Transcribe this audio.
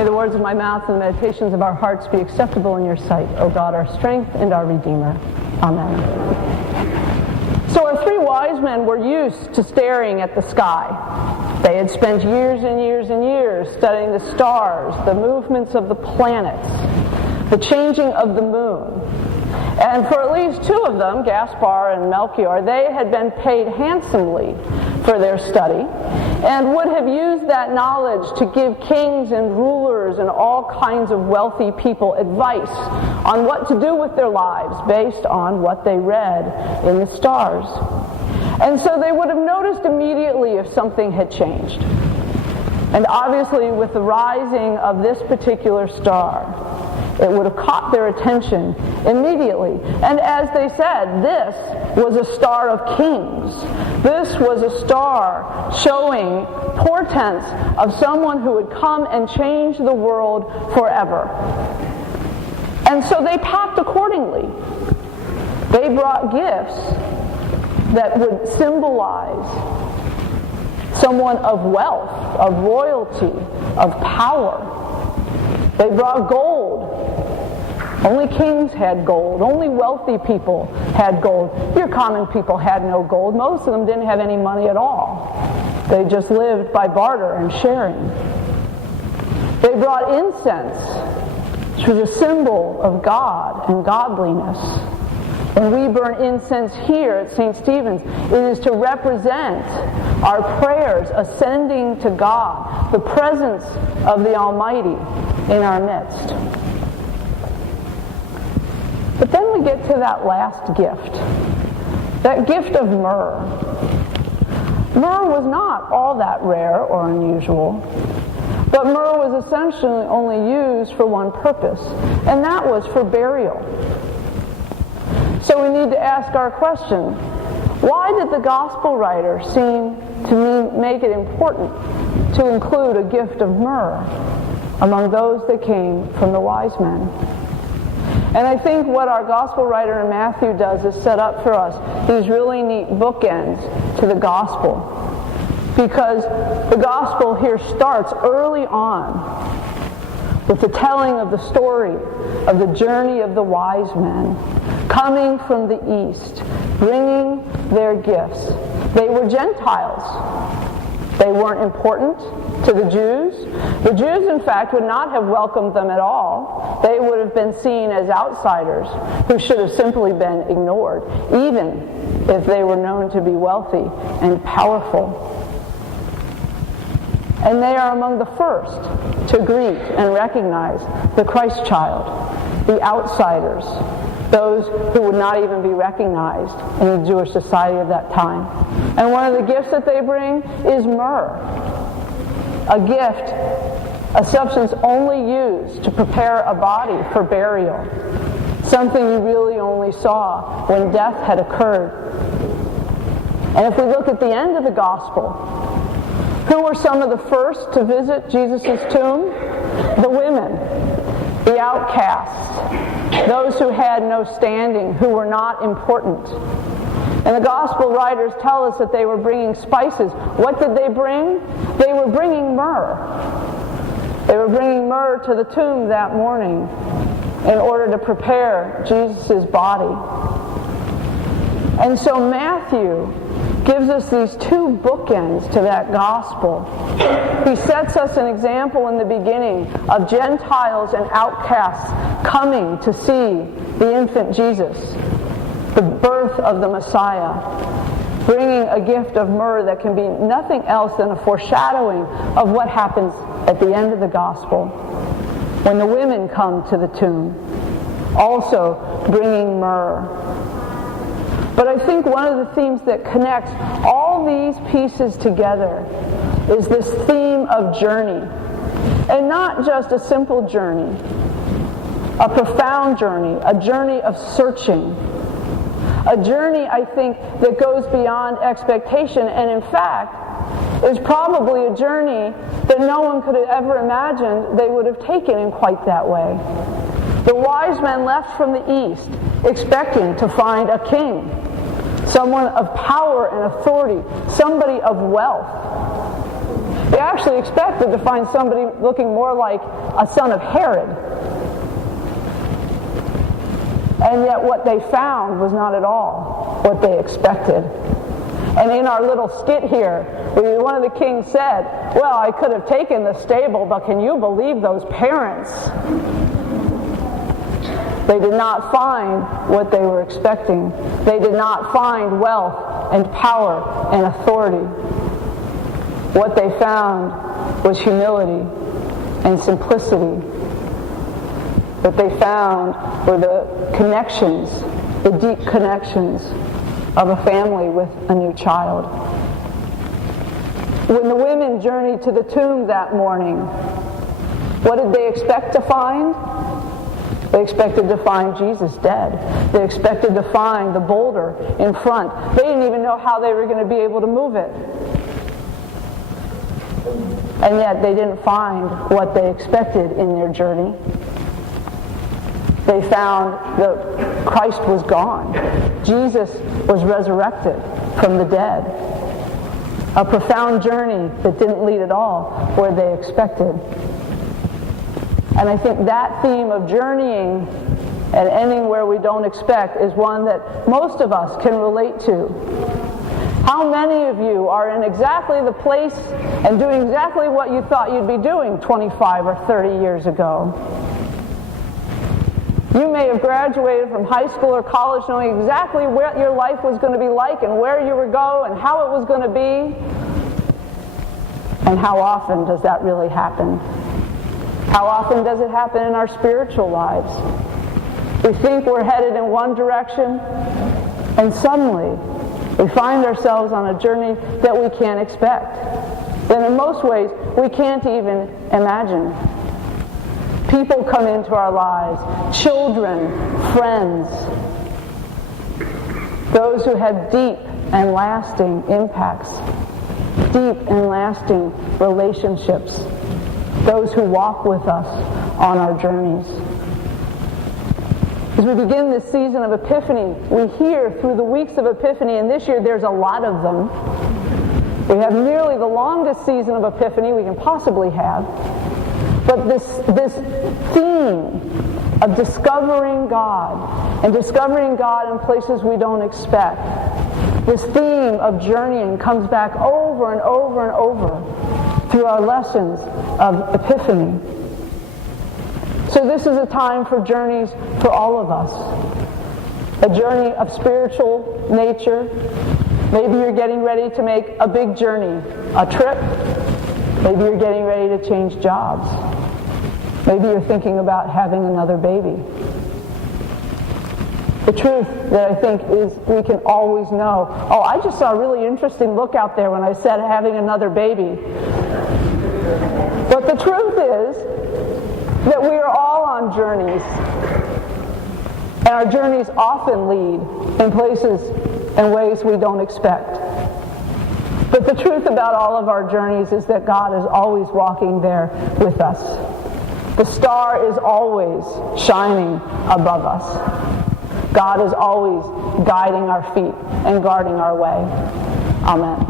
May the words of my mouth and the meditations of our hearts be acceptable in your sight, O God, our strength and our Redeemer. Amen. So our three wise men were used to staring at the sky. They had spent years and years and years studying the stars, the movements of the planets, the changing of the moon. And for at least two of them, Gaspar and Melchior, they had been paid handsomely for their study and would have used that knowledge to give kings and rulers and all kinds of wealthy people advice on what to do with their lives based on what they read in the stars. And so they would have noticed immediately if something had changed. And obviously with the rising of this particular star, it would have caught their attention immediately. And as they said, this was a star of kings. This was a star showing portents of someone who would come and change the world forever. And so they packed accordingly. They brought gifts that would symbolize someone of wealth, of royalty, of power. They brought gold. Only kings had gold. Only wealthy people had gold. Your common people had no gold. Most of them didn't have any money at all. They just lived by barter and sharing. They brought incense, which was a symbol of God and godliness. When we burn incense here at St. Stephen's, it is to represent our prayers ascending to God, the presence of the Almighty in our midst. But then we get to that last gift, that gift of myrrh. Myrrh was not all that rare or unusual, but myrrh was essentially only used for one purpose, and that was for burial. So we need to ask our question, why did the gospel writer seem to make it important to include a gift of myrrh among those that came from the wise men? And I think what our gospel writer in Matthew does is set up for us these really neat bookends to the gospel. Because the gospel here starts early on with the telling of the story of the journey of the wise men coming from the east, bringing their gifts. They were Gentiles. They weren't important to the Jews. The Jews, in fact, would not have welcomed them at all. They would have been seen as outsiders who should have simply been ignored, even if they were known to be wealthy and powerful. And they are among the first to greet and recognize the Christ child, the outsiders, those who would not even be recognized in the Jewish society of that time. And one of the gifts that they bring is myrrh, a gift, a substance only used to prepare a body for burial, something you really only saw when death had occurred. And if we look at the end of the gospel, who were some of the first to visit Jesus' tomb? The women, the outcasts, those who had no standing, who were not important. And the gospel writers tell us that they were bringing spices. What did they bring? They were bringing myrrh. They were bringing myrrh to the tomb that morning in order to prepare Jesus' body. And so Matthew gives us these two bookends to that gospel. He sets us an example in the beginning of Gentiles and outcasts coming to see the infant Jesus, the birth of the Messiah, bringing a gift of myrrh that can be nothing else than a foreshadowing of what happens at the end of the gospel when the women come to the tomb, also bringing myrrh. But I think one of the themes that connects all these pieces together is this theme of journey. And not just a simple journey, a profound journey, a journey of searching. A journey, I think, that goes beyond expectation and in fact is probably a journey that no one could have ever imagined they would have taken in quite that way. The wise men left from the east expecting to find a king, someone of power and authority, somebody of wealth. They actually expected to find somebody looking more like a son of Herod. And yet what they found was not at all what they expected. And in our little skit here, one of the kings said, well, I could have taken the stable, but can you believe those parents? They did not find what they were expecting. They did not find wealth and power and authority. What they found was humility and simplicity. What they found were the connections, the deep connections of a family with a new child. When the women journeyed to the tomb that morning, what did they expect to find? They expected to find Jesus dead. They expected to find the boulder in front. They didn't even know how they were going to be able to move it. And yet they didn't find what they expected in their journey. They found that Christ was gone. Jesus was resurrected from the dead. A profound journey that didn't lead at all where they expected. And I think that theme of journeying and ending where we don't expect is one that most of us can relate to. How many of you are in exactly the place and doing exactly what you thought you'd be doing 25 or 30 years ago? You may have graduated from high school or college knowing exactly what your life was going to be like and where you would go and how it was going to be. And how often does that really happen? How often does it happen in our spiritual lives? We think we're headed in one direction, and suddenly we find ourselves on a journey that we can't expect. And in most ways, we can't even imagine. People come into our lives, children, friends, those who have deep and lasting impacts, deep and lasting relationships, those who walk with us on our journeys. As we begin this season of Epiphany, we hear through the weeks of Epiphany, and this year there's a lot of them. We have nearly the longest season of Epiphany we can possibly have. But this theme of discovering God, and discovering God in places we don't expect, this theme of journeying comes back over and over and over through our lessons of Epiphany. So this is a time for journeys for all of us. A journey of spiritual nature. Maybe you're getting ready to make a big journey, a trip. Maybe you're getting ready to change jobs. Maybe you're thinking about having another baby. The truth that I think is we can always know, oh, I just saw a really interesting look out there when I said having another baby. But the truth is that we are all on journeys. And our journeys often lead in places and ways we don't expect. But the truth about all of our journeys is that God is always walking there with us. The star is always shining above us. God is always guiding our feet and guarding our way. Amen.